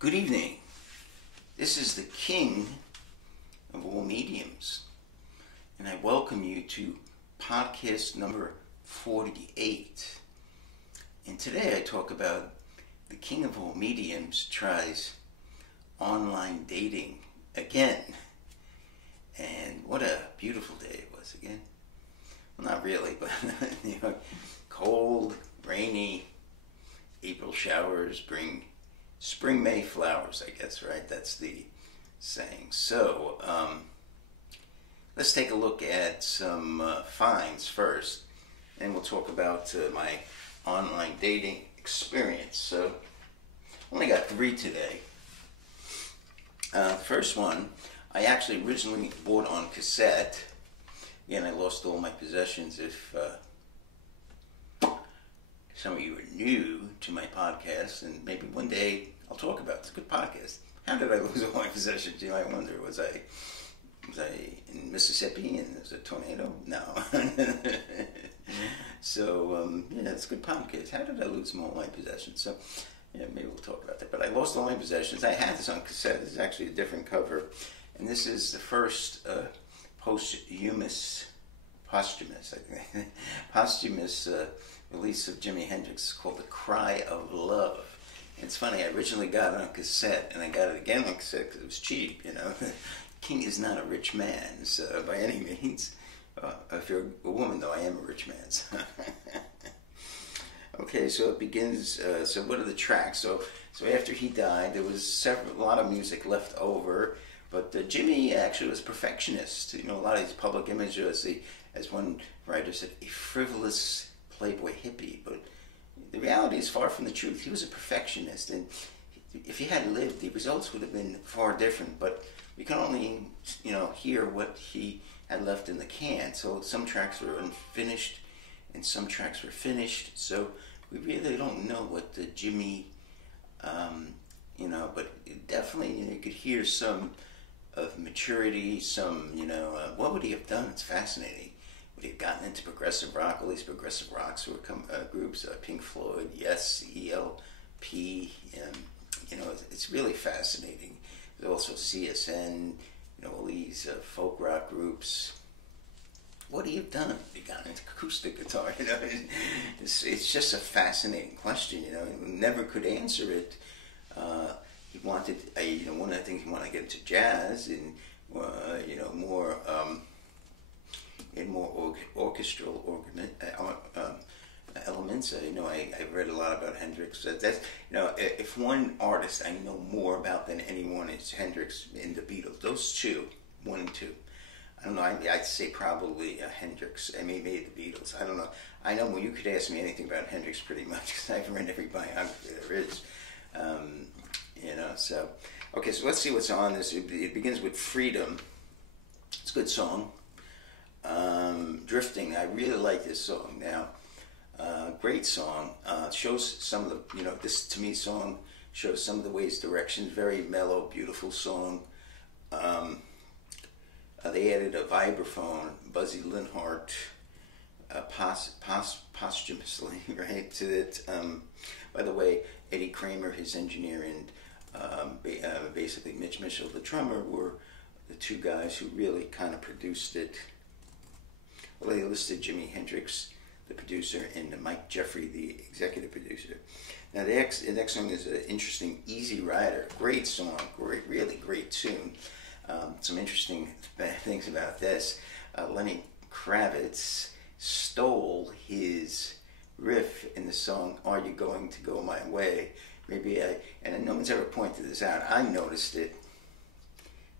Good evening. This is the king of all mediums, and I welcome you to podcast number 48. And today I talk about the king of all mediums tries online dating again. And what a beautiful day it was again. Well, not really, but cold, rainy, April showers bring spring May flowers, I guess, right? That's the saying. So, let's take a look at some finds first, and we'll talk about my online dating experience. So, only got 3 today. First one, I actually originally bought on cassette. Again, I lost all my possessions. If some of you are new to my podcast, and maybe one day I'll talk about it. It's a good podcast. How did I lose all my possessions? You might wonder. Was I in Mississippi and there was a tornado? No. So, yeah, it's a good podcast. How did I lose all my possessions? So, yeah, maybe we'll talk about that. But I lost all my possessions. I had this on cassette. This is actually a different cover. And this is the first posthumous release of Jimi Hendrix. It's called The Cry of Love. And it's funny, I originally got it on cassette, and I got it again on cassette because it was cheap, you know. King is not a rich man, so by any means. If you're a woman, though, I am a rich man. So. Okay, so it begins, so what are the tracks? So after he died, there was a lot of music left over, but Jimmy actually was a perfectionist. You know, a lot of these public images, as one writer said, a frivolous playboy hippie, but the reality is far from the truth. He was a perfectionist, and if he had lived, the results would have been far different, but we can only, hear what he had left in the can. So some tracks were unfinished, and some tracks were finished, so we really don't know what the Jimmy, but definitely you could hear some of maturity, some, what would he have done? It's fascinating. Would he have gotten into progressive rock? All these progressive rocks were groups, Pink Floyd, Yes, ELP, it's really fascinating. There's also CSN, all these folk rock groups. What would he have done if he got into acoustic guitar? It's just a fascinating question. He never could answer it. He wanted, one of the things he wanted to get into jazz and, more orchestral elements. I've read a lot about Hendrix. That's, if one artist I know more about than anyone is Hendrix and the Beatles. Those two, 1 and 2. I don't know, I'd say probably Hendrix, maybe the Beatles. I don't know. I know you could ask me anything about Hendrix pretty much because I've read every biography there is. So, okay, so let's see what's on this. It begins with Freedom. It's a good song. Drifting, I really like this song. Now, great song. Shows some of the, this to me song shows some of the ways, directions. Very mellow, beautiful song. They added a vibraphone, Buzzy Linhart, posthumously, right, to it. By the way, Eddie Kramer, his engineer, and basically Mitch Mitchell, the drummer, were the 2 guys who really kind of produced it. Well, they listed Jimi Hendrix, the producer, and Mike Jeffrey, the executive producer. Now, the next song is an interesting, Easy Rider. Great song, really great tune. Some interesting things about this. Lenny Kravitz stole his riff in the song "Are You Going to Go My Way?" And no one's ever pointed this out. I noticed it.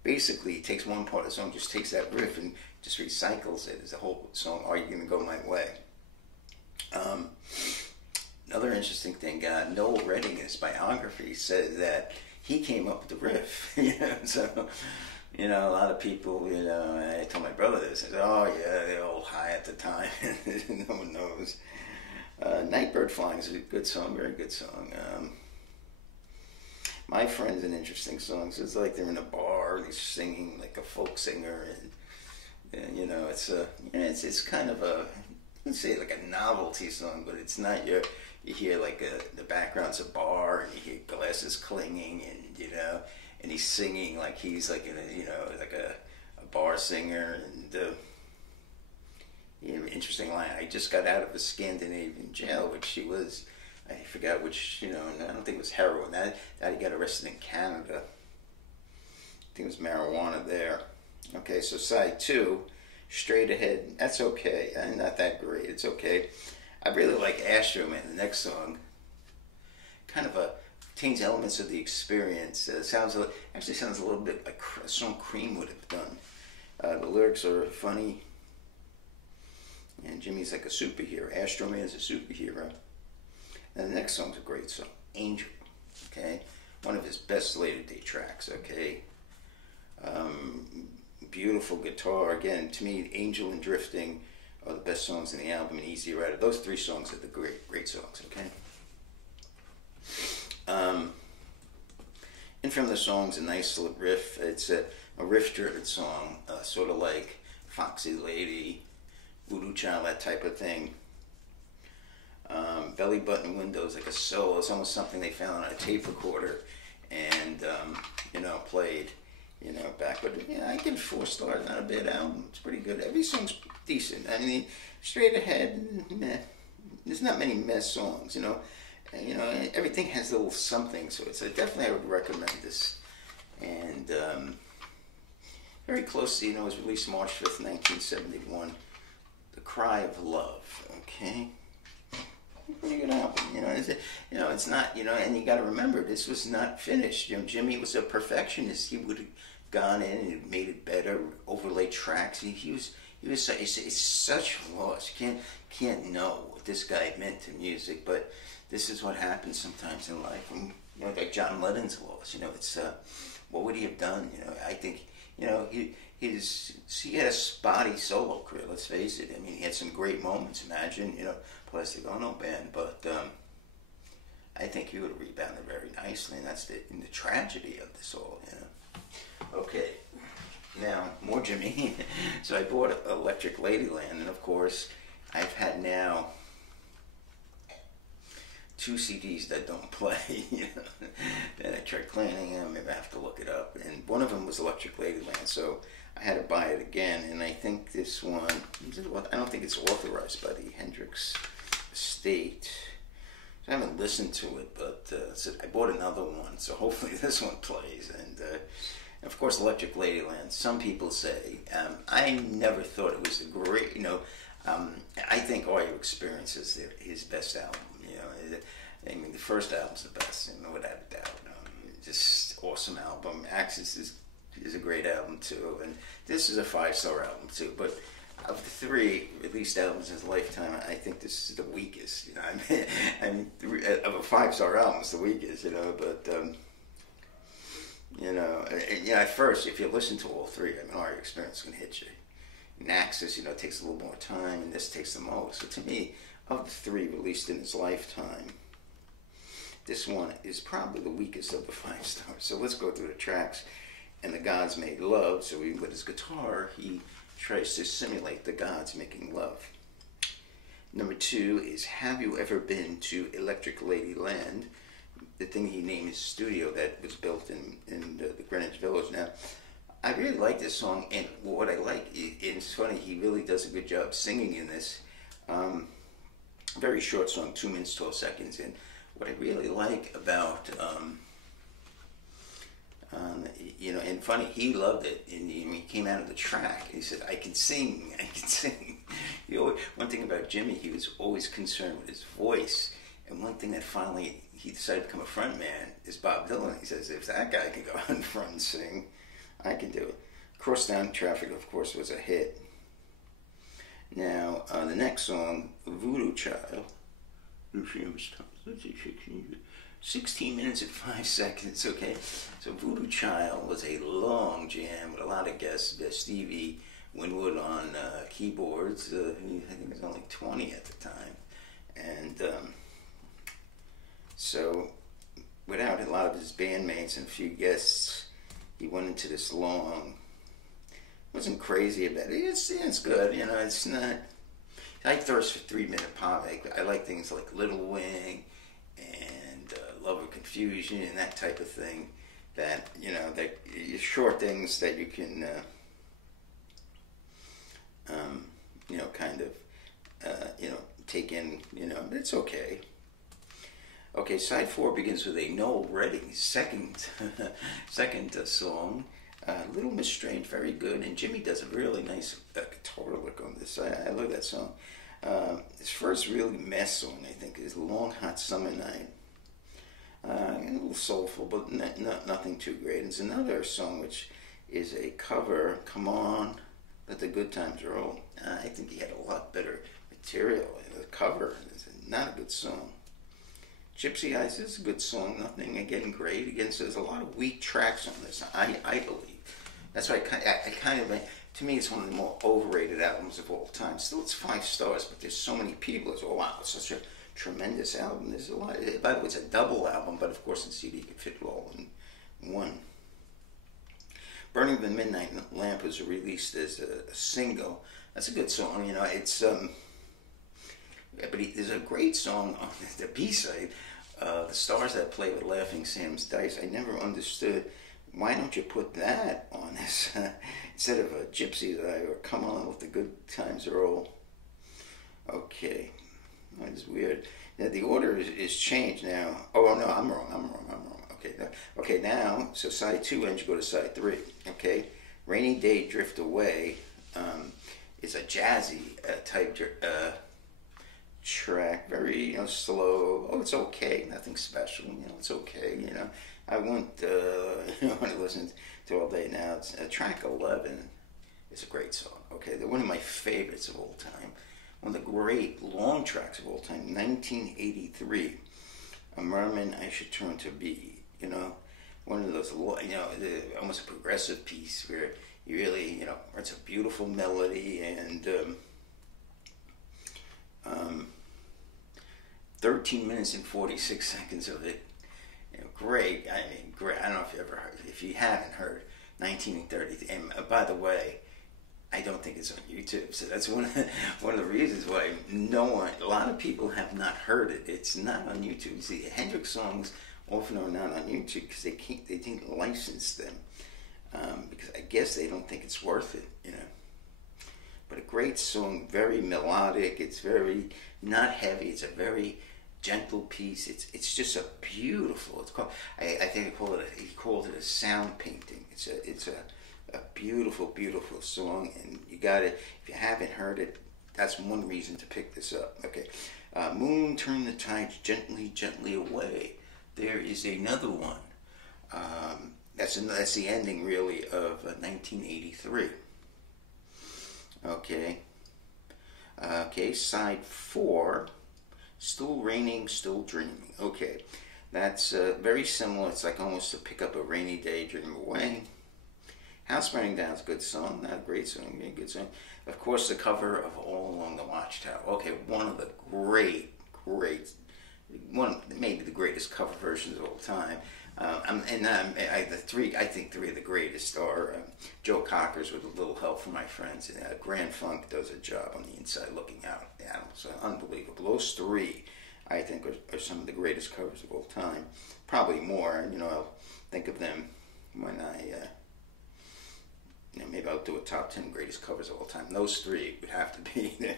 Basically, he takes one part of the song, just takes that riff and just recycles it as the whole song. Are You Going to Go My Way? Another interesting thing, Noel Redding in his biography says that he came up with the riff. So. A lot of people, I told my brother this, I said, oh yeah, they're all high at the time, no one knows. Nightbird Flying is a good song, very good song. My Friend's an interesting song, so it's like they're in a bar and he's singing like a folk singer, and it's kind of a, let's say like a novelty song, but it's not you hear like the background's a bar and you hear glass glasses clinging, and he's singing like he's like like a bar singer. And interesting line. I just got out of a Scandinavian jail, which she was. I forgot which. And I don't think it was heroin. That he got arrested in Canada. I think it was marijuana there. Okay, so side 2, Straight Ahead. That's okay. Not that great. It's okay. I really like Astro Man, the next song. Kind of contains elements of The Experience. Actually sounds a little bit like a song Cream would have done. The lyrics are funny. And Jimmy's like a superhero. Astro Man is a superhero. And the next song's a great song. Angel. Okay? One of his best later day tracks. Okay? Beautiful guitar. Again, to me, Angel and Drifting are the best songs in the album, and Easy Rider. Those 3 songs are the great songs, okay? And from the songs, a nice little riff. It's a riff-driven song, sort of like Foxy Lady, Voodoo Child, that type of thing. Belly Button Windows, like a solo. It's almost something they found on a tape recorder and, played. Back, but I give it 4 stars. Not a bad album. It's pretty good. Every song's decent. I mean, Straight Ahead, meh. There's not many meh songs. Everything has a little something. So it's definitely I would recommend this. And very close. It was released March 5th, 1971. The Cry of Love. Okay. Pretty good album, it's not, and you got to remember, this was not finished. Jimmy was a perfectionist. He would have gone in and made it better, overlaid tracks. It's such a loss. You can't know what this guy meant to music, but this is what happens sometimes in life. And, like John Lennon's loss. It's what would he have done? I think he had a spotty solo career. Let's face it. I mean, he had some great moments. Imagine, Plastic Ono Band, but I think he would have rebounded very nicely, and that's the tragedy of this all. Okay, now more Jimmy. So I bought Electric Ladyland, and of course, I've had now 2 CDs that don't play. Then I tried cleaning them. Maybe I have to look it up. And one of them was Electric Ladyland, so I had to buy it again. And I think this one, I don't think it's authorized by the Hendrix estate. So I haven't listened to it, but so I bought another one, so hopefully this one plays. And of course, Electric Ladyland. Some people say I never thought it was a great. I think All Your Experience is his best album. I mean, the first album's the best, without a doubt. Just awesome album. Axis is a great album too, and this is a 5-star album too. But of the 3 released albums in his lifetime, I think this is the weakest. I mean, of a 5-star album, it's the weakest. But at first, if you listen to all 3, I mean, All Your Experience is going to hit you. And Axis, takes a little more time, and this takes the most. So to me, of the 3 released in his lifetime, this one is probably the weakest of the 5 stars. So let's go through the tracks. And the Gods Made Love. So with his guitar, he tries to simulate the gods making love. Number 2 is Have You Ever Been to Electric Ladyland? The thing he named his studio that was built in the Greenwich Village. Now, I really like this song, and what I like, it's funny, he really does a good job singing in this. Very short song, 2 minutes, 12 seconds. And what I really like about, and funny, he loved it. And he came out of the track, and he said, I can sing. One thing about Jimmy, he was always concerned with his voice. And one thing that finally he decided to become a front man is Bob Dylan. He says, if that guy can go out in front and sing, I can do it. Crosstown Traffic, of course, was a hit. Now, the next song, Voodoo Child. 16 minutes and 5 seconds, okay? So Voodoo Child was a long jam with a lot of guests. Stevie Winwood on keyboards. I think he was only 20 at the time. And so without a lot of his bandmates and a few guests, he went into this long, wasn't crazy about it. It's good, it's not, I thirst for 3-minute pop. I like things like Little Wing and love of confusion and that type of thing. That, you know, that short things that you can, you know, kind of, you know, take in, you know, it's okay. Okay, side 4 begins with a Noel Redding second song. Little Miss Strange, very good, and Jimmy does a really nice guitar lick on this. I love that song. His first really mess song, I think, is Long Hot Summer Night. A little soulful, but nothing too great. It's another song which is a cover, Come On, Let the Good Times Roll. I think he had a lot better material. The cover is not a good song. Gypsy Eyes is a good song, nothing again great. Again, so there's a lot of weak tracks on this, I believe. That's why I kind of, to me, it's one of the more overrated albums of all time. Still, it's 5 stars, but there's so many people. It's, oh, wow, it's such a tremendous album. There's a lot. By the way, it's a double album, but of course, the CD can fit it all in one. Burning the Midnight Lamp was released as a single. That's a good song. You know, it's but there's a great song on the B-side, The Stars That Play with Laughing Sam's Dice. I never understood, why don't you put that on this instead of a Gypsy's Eye or Come On With the Good Times Roll. Okay, that's weird. Now, the order is changed now. Oh, no, I'm wrong. Okay, now, so side 2 ends, you go to side 3. Okay, Rainy Day Drift Away is a jazzy type track, very, you know, slow. Oh, it's okay, nothing special, you know, it's okay, you know. I won't, you know, want to listen to all day now. It's, track 11 is a great song, okay. They're one of my favorites of all time. One of the great long tracks of all time, 1983, A Merman I Should Turn to Be, you know. One of those, you know, almost a progressive piece where you really, you know, it's a beautiful melody and 13 minutes and 46 seconds of it. You know, great. I mean, great. I don't know if you ever heard, if you haven't heard 1930. And by the way, I don't think it's on YouTube. So that's one of the reasons why a lot of people have not heard it. It's not on YouTube. You see, Hendrix songs often are not on YouTube because they didn't license them. Because I guess they don't think it's worth it, you know. But a great song, very melodic. It's very not heavy. It's a very gentle piece. It's just a beautiful. It's called. I think he called it a sound painting. It's a beautiful, beautiful song, and you got it. If you haven't heard it, that's one reason to pick this up. Okay, Moon, Turn the Tides Gently, Gently Away. There is another one. That's the ending, really, of 1983. Okay. Okay, side 4, Still Raining, Still Dreaming. Okay, that's very similar. It's like almost to pick up a rainy day, dream away. House Burning Down is a good song, not a great song, a good song. Of course, the cover of All Along the Watchtower. Okay, one of the maybe the greatest cover versions of all time. I think 3 of the greatest are Joe Cocker's with a little help from my friends, and Grand Funk does a job on the inside looking out. Yeah, so unbelievable. Those 3, I think, are some of the greatest covers of all time. Probably more, you know, I'll think of them when I, you know, maybe I'll do a top 10 greatest covers of all time. Those 3 would have to be there.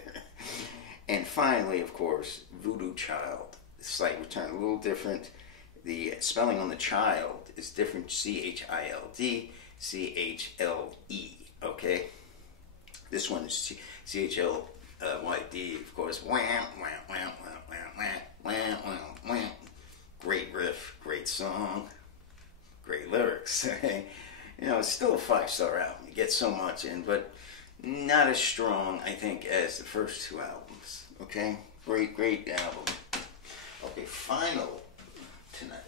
And finally, of course, Voodoo Child. Slight return, a little different. The spelling on the child is different, C-H-I-L-D, C-H-L-E, okay? This one is C-H-L-Y-D, of course. Wham, wham, wham, wham, wham, wham, wham, wham. Great riff, great song, great lyrics. You know, it's still a 5-star album. You get so much in, but not as strong, I think, as the first 2 albums, okay? Great album. Okay, final tonight.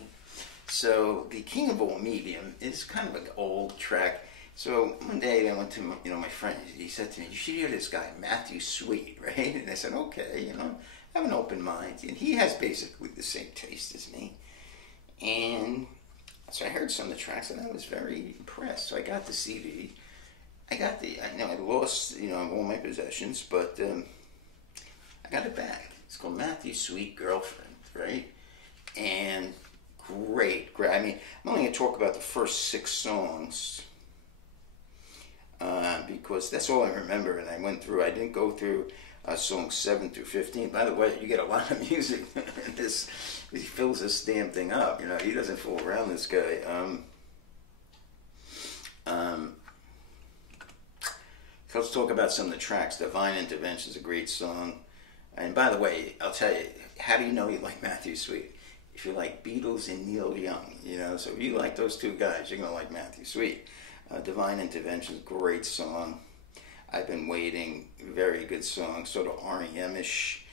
So the King of All Medium is kind of an old track. So one day I went to my friend. He said to me, "You should hear this guy Matthew Sweet, right?" And I said, "Okay, you know, have an open mind." And he has basically the same taste as me. And so I heard some of the tracks, and I was very impressed. So I got the CD. I lost all my possessions, but I got it back. It's called Matthew Sweet Girlfriend, right? And great. I mean, I'm only going to talk about the first 6 songs because that's all I remember. And I went through. I didn't go through songs 7 through 15. By the way, you get a lot of music. He fills this damn thing up. You know, he doesn't fool around. This guy. So let's talk about some of the tracks. Divine Intervention is a great song. And by the way, I'll tell you, how do you know you like Matthew Sweet? If you like Beatles and Neil Young, you know, so if you like those 2 guys, you're going to like Matthew Sweet. Divine Intervention is a great song. I've Been Waiting, very good song, sort of R.E.M.ish.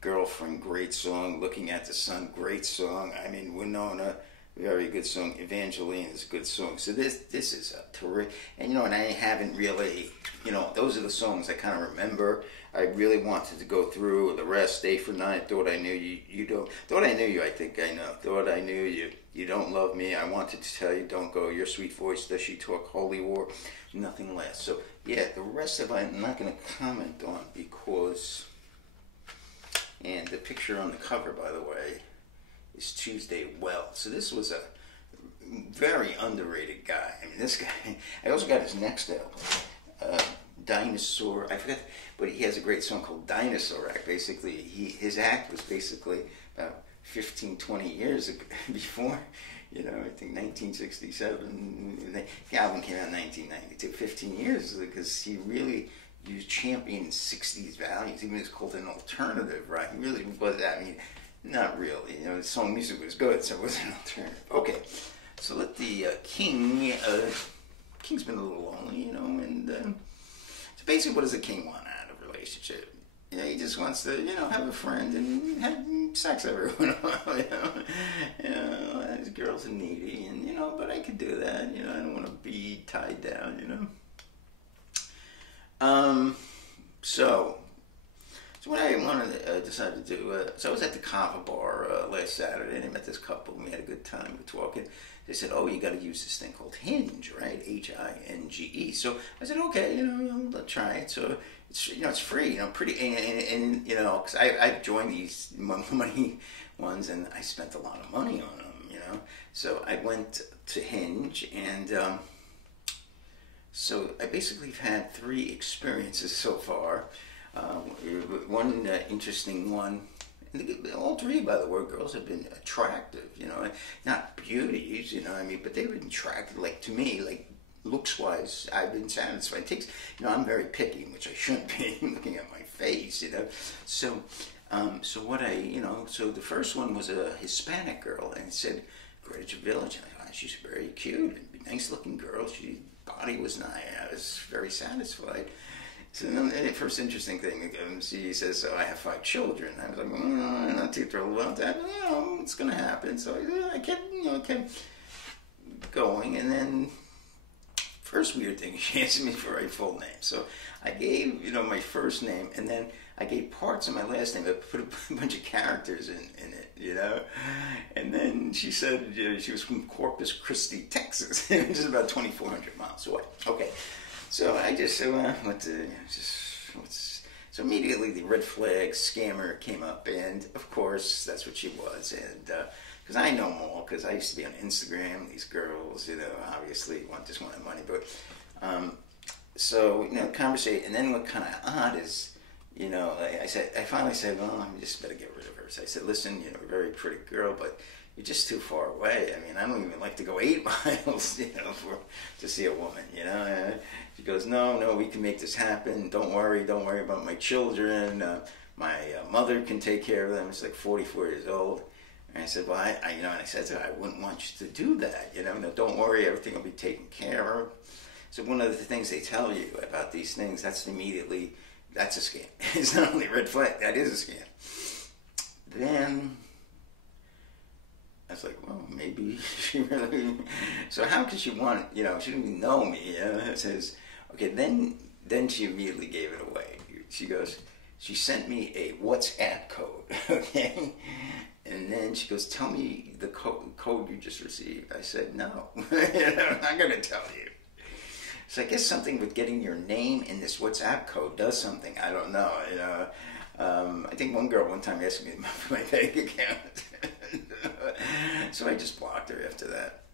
Girlfriend, great song. Looking at the Sun, great song. I mean, Winona, very good song. Evangeline is a good song. So this is a terrific, and you know, and I haven't really, you know, those are the songs I kind of remember. I really wanted to go through the rest. Day for Night, Thought I Knew You, You Don't. Thought I Knew You, I think I know. Thought I Knew You, You Don't Love Me. I Wanted to Tell You, Don't Go. Your Sweet Voice, Does She Talk? Holy War, Nothing Less. So yeah, the rest of it I'm not going to comment on because, and the picture on the cover, by the way, is Tuesday Well. So this was a very underrated guy. I mean, this guy, I also got his next album, Dinosaur, I forget, but he has a great song called Dinosaur Act. Basically, his act was basically about 15, 20 years before, you know, I think 1967, the album came out in 1992, 15 years, because he really championed 60s values. Even it's called an alternative, right? He really was, I mean, not really, you know, the song music was good, so it was an alternative. Okay, so let the King, King's been a little lonely, you know, and so basically what does a king want out of a relationship? You know, he just wants to, you know, have a friend and have sex every once in a while, you know, these girls are needy, and, you know, but I could do that, you know, I don't want to be tied down, you know. So what I wanted to decide to do, so I was at the Kava bar last Saturday, and I met this couple, and we had a good time, we were talking. They said, oh, you got to use this thing called Hinge, right? Hinge. So I said, okay, you know, I'll try it. So it's, you know, it's free, you know, pretty, and you know, because I've joined these money ones, and I spent a lot of money on them, you know. So I went to Hinge, and so I basically have had 3 experiences so far. One interesting one, and all 3, by the way, girls have been attractive, you know, not beauties, you know, I mean, but they've been attractive, like, to me, like, looks-wise, I've been satisfied. It takes, you know, I'm very picky, which I shouldn't be, looking at my face, you know, so what I, you know, so the first one was a Hispanic girl, and it said Greenwich Village, and I thought, she's very cute, and nice-looking girl, body was nice, I was very satisfied. So then the first interesting thing, she says, so I have 5 children. I was like, I'm not too thrilled about that, but, you know, it's going to happen. So I kept, you know, going, and then first weird thing, she asked me for a full name. So I gave, you know, my first name, and then I gave parts of my last name. I put a bunch of characters in it, you know. And then she said, you know, she was from Corpus Christi, Texas, which is about 2,400 miles away. Okay. So I just said, well, so immediately the red flag scammer came up, and of course that's what she was, and because I know more, because I used to be on Instagram, these girls, you know, obviously just wanted money, but so, you know, conversate, and then what kind of odd is, you know, I finally said, well, I just better get rid of her. So I said, listen, you know, very pretty girl, but you're just too far away. I mean, I don't even like to go 8 miles, you know, to see a woman, you know. She goes, no, we can make this happen. Don't worry about my children. My mother can take care of them. She's like 44 years old. And I said, well, I you know, and I said to her, I wouldn't want you to do that, you know. No, don't worry, everything will be taken care of. So one of the things they tell you about these things, that's a scam. It's not only a red flag, that is a scam. Then I was like, well, maybe she really, so how could she want it? You know, she didn't even know me. You know? It says, okay, then she immediately gave it away. She goes, she sent me a WhatsApp code, okay? And then she goes, tell me the code you just received. I said, no, I'm not going to tell you. So I guess something with getting your name in this WhatsApp code does something. I don't know, you know. I think one girl one time asked me for my bank account. So I just blocked her after that.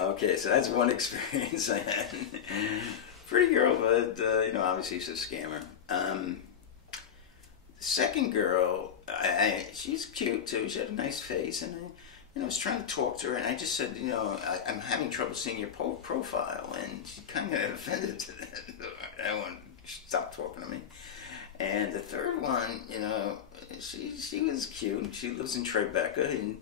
Okay, so that's one experience I had. Pretty girl, but obviously she's a scammer. The second girl, she's cute too. She had a nice face, and I was trying to talk to her, and I just said, I'm having trouble seeing your profile, and she kind of offended to that. I want to stop talking to me. And the third one, she was cute. She lives in Tribeca, and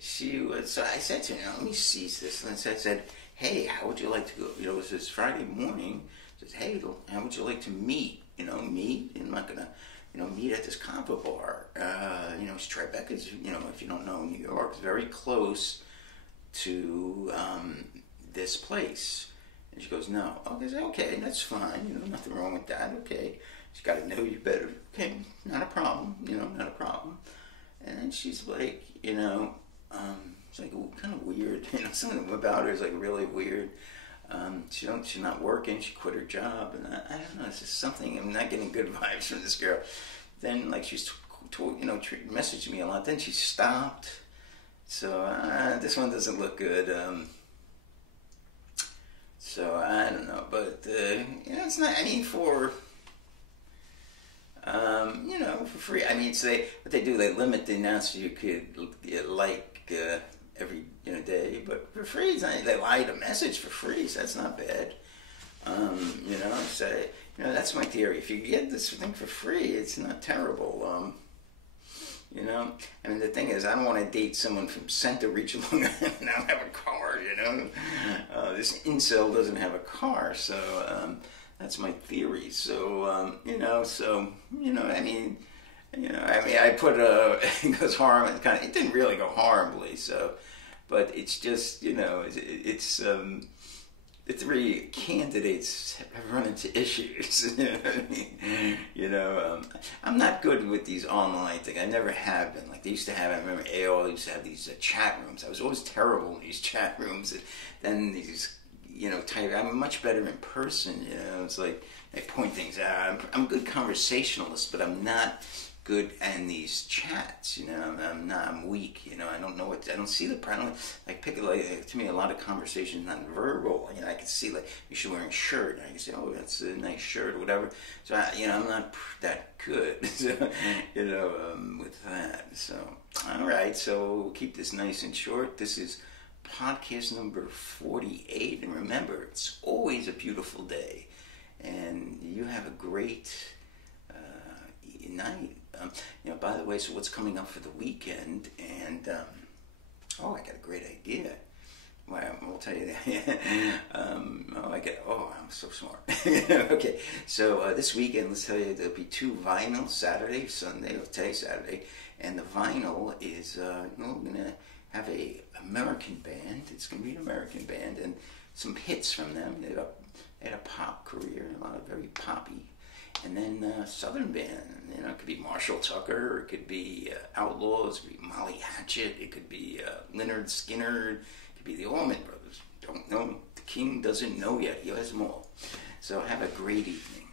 so I said to her, let me seize this. And I said, hey, how would you like to go? It was this Friday morning. I said, hey, how would you like to meet? Meet? I'm not going to, meet at this combo bar. Tribeca's, if you don't know New York, it's very close to this place. And she goes, no. I said, okay, that's fine. Nothing wrong with that. Okay. She's got to know you better. Okay, not a problem. Not a problem. And then she's like, it's like kind of weird. Something about her is like really weird. She's not working. She quit her job, and I don't know. It's just something. I'm not getting good vibes from this girl. Then she's messaged me a lot. Then she stopped. So this one doesn't look good. So I don't know, but it's not. I mean, for free. I mean, what they do, they limit the amounts you could every day, but for free, they lie to message for free, so that's not bad. That's my theory. If you get this thing for free, it's not terrible. I mean, the thing is, I don't want to date someone from Center Region Long Island and I don't have a car, this incel doesn't have a car, so that's my theory. So, I put it goes harm. It didn't really go horribly. So, but it's just the three candidates have run into issues. I'm not good with these online things. I never have been. Like they used to have. I remember AOL used to have these chat rooms. I was always terrible in these chat rooms. And then these. I'm much better in person. It's like I point things out. I'm a good conversationalist, but I'm not good in these chats. I'm weak. I don't know I don't see the problem. To me, a lot of conversations not verbal. I can see you should wear a shirt. I can say, oh, that's a nice shirt or whatever. So I'm not that good. With that. So all right. So we'll keep this nice and short. This is podcast number 48, and remember, it's always a beautiful day, and you have a great night. By the way, so what's coming up for the weekend? And I got a great idea. Well, I'll tell you that. I'm so smart. Okay, so this weekend, let's tell you, there'll be 2 vinyls, Saturday, Sunday, or today, Saturday, and the vinyl is we're gonna have a American band. It's going to be an American band and some hits from them. They had a pop career, a lot of very poppy. And then Southern band. It could be Marshall Tucker. It could be Outlaws. It could be Molly Hatchet. It could be Lynyrd Skynyrd. It could be the Allman Brothers. Don't know. The King doesn't know yet. He has them all. So have a great evening.